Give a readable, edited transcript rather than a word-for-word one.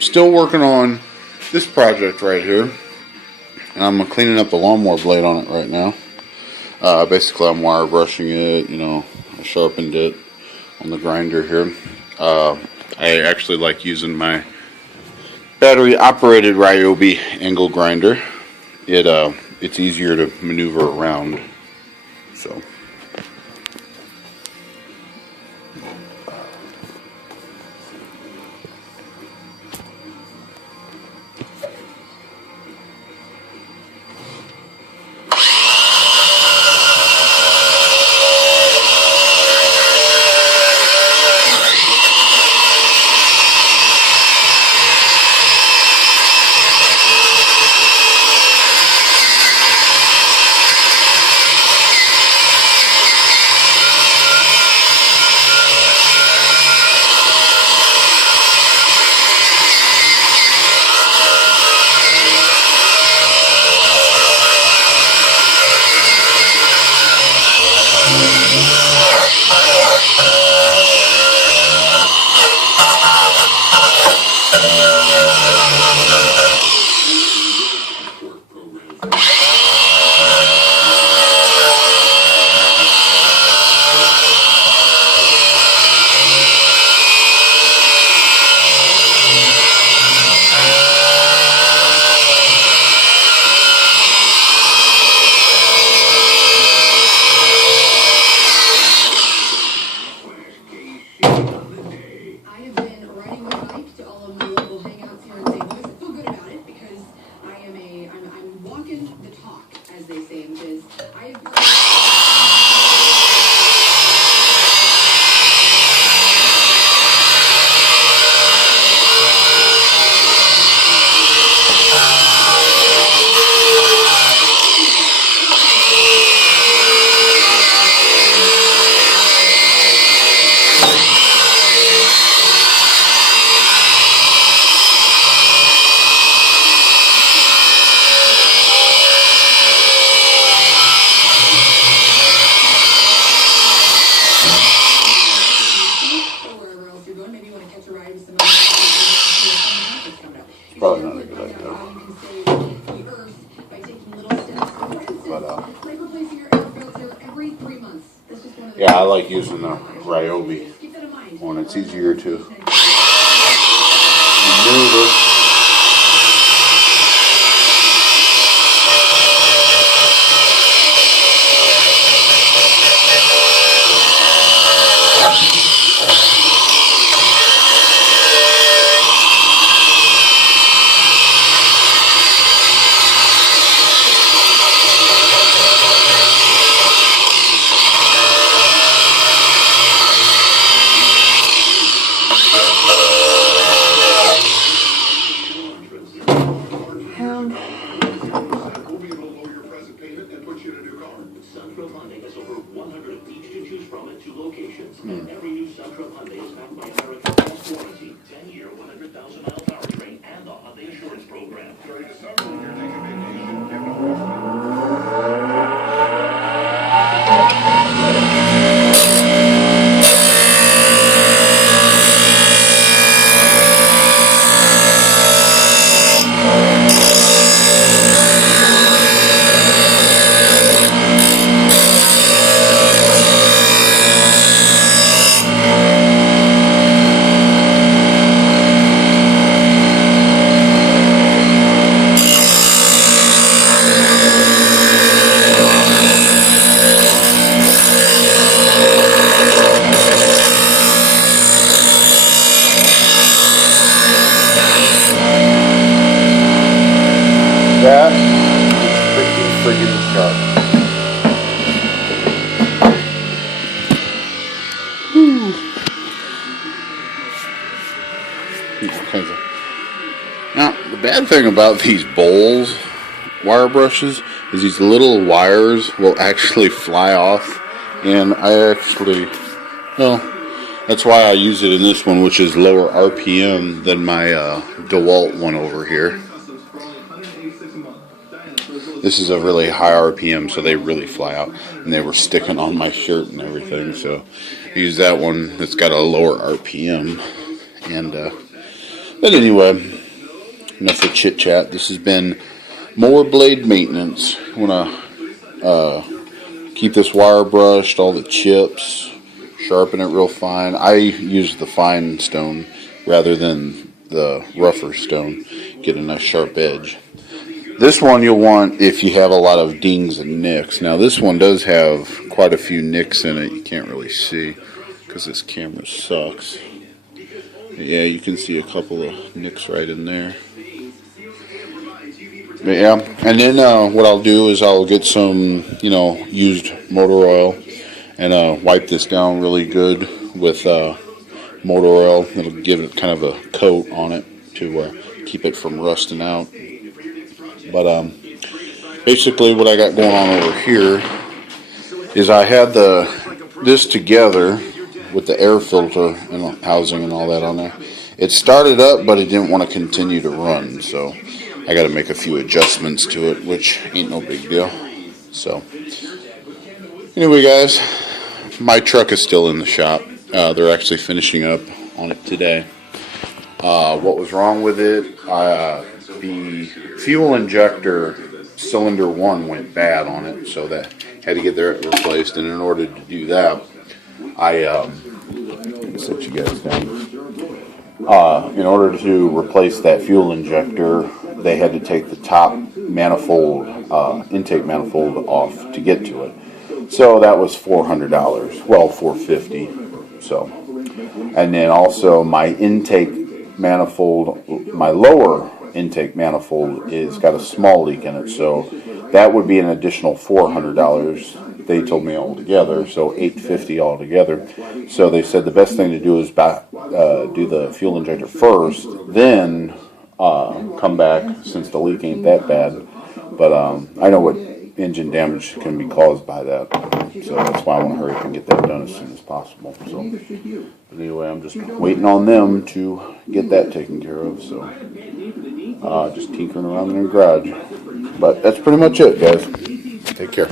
Still working on this project right here, and I'm cleaning up the lawnmower blade on it right now. Basically, I'm wire brushing it. I sharpened it on the grinder here. I actually like using my battery operated Ryobi angle grinder. It's easier to maneuver around. So. Probably not a good idea. Yeah, I like using the Ryobi one. It's easier to maneuver. Every new Central Hyundai is backed by America's best warranty, 10-year, 100,000-mile powertrain, and the Hyundai Insurance Program. During the summer, when you're taking That is pretty friggin' sharp. Now, the bad thing about these bowls wire brushes is these little wires will actually fly off, and that's why I use it in this one, which is lower RPM than my DeWalt one over here. This is a really high RPM, so they really fly out, and they were sticking on my shirt and everything, so I use that one that's got a lower RPM, And but anyway, enough of chit chat. This has been mower blade maintenance. I want to keep this wire brushed, all the chips, sharpen it real fine. I use the fine stone rather than the rougher stone. Get a nice sharp edge. This one you'll want if you have a lot of dings and nicks. Now this one does have quite a few nicks in it. You can't really see because this camera sucks. Yeah, you can see a couple of nicks right in there. But yeah, and then what I'll do is I'll get some, used motor oil and wipe this down really good with motor oil. It'll give it kind of a coat on it to keep it from rusting out. But basically what I got going on over here is I had this together with the air filter and housing and all that on there. It started up, but it didn't want to continue to run, so I got to make a few adjustments to it, which ain't no big deal. So anyway, guys, my truck is still in the shop. They're actually finishing up on it today. What was wrong with it? The fuel injector cylinder 1 went bad on it, so that had to get that replaced. And in order to do that, I set you guys down. In order to replace that fuel injector, they had to take the top manifold, intake manifold off to get to it. So that was $400. Well, $450. So, and then also my intake manifold, my lower intake manifold is got a small leak in it, so that would be an additional $400. They told me altogether, so $850 altogether. So they said the best thing to do is do the fuel injector first, then come back since the leak ain't that bad. But I know what engine damage can be caused by that, so that's why I want to hurry up and get that done as soon as possible. So, but anyway, I'm just waiting on them to get that taken care of. So, just tinkering around in the garage. But that's pretty much it, guys. Take care.